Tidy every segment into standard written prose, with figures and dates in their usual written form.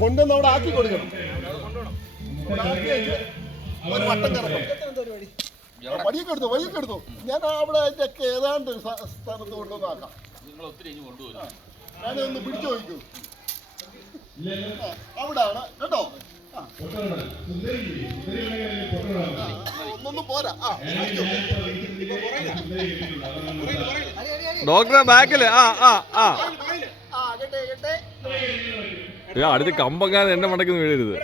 കൊണ്ടുവന്ന് അവിടെ ആക്കി കൊടുക്കണം. ഒരു വട്ടം കറക്കണം. വഴിയൊക്കെ എടുത്തു ഞാൻ അവിടെ അതിന്റെ ഒക്കെ ഏതാണ്ട് സ്ഥലത്ത് കൊണ്ടുവന്നാക്കാം. ഞാനൊന്ന് പിടിച്ചു നോക്കൂ. അവിടാണ് കേട്ടോ. ഒന്നൊന്നും പോരാ. ഡോക്ടറെ ബാക്കില് അടുത്ത് കമ്പങ്ങാൻ എന്നെ മടക്കുന്നു വീഴരുത്.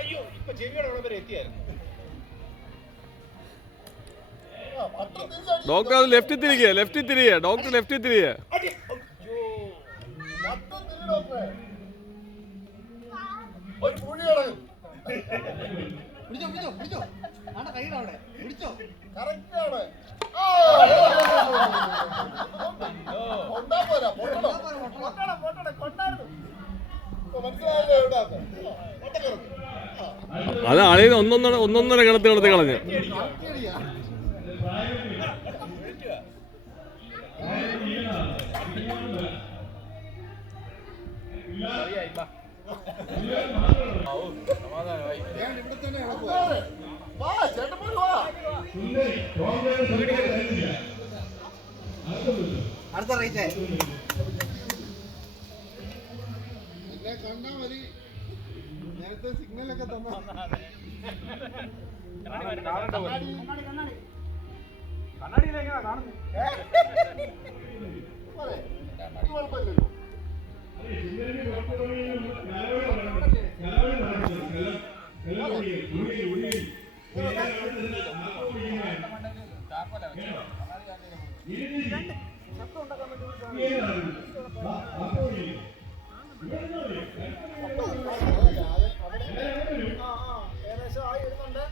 ഡോക്ടർ അത് ലെഫ്റ്റിൽ തിരികെ ഡോക്ടർ ലെഫ്റ്റിൽ തിരികെ. അത് ആളെയും ഒന്നൊന്നര കിണത്ത് കളഞ്ഞ്. അടുത്ത റേറ്റ് എന്നെ കണ്ടാ മതി. നേരത്തെ സിഗ്നലൊക്കെ തന്ന കണ്ണാടിയിലെങ്ങനെയാ കാണുന്നത്? കുഴപ്പമില്ലല്ലോ. ഏകദേശം ആയി വരുന്നുണ്ട്.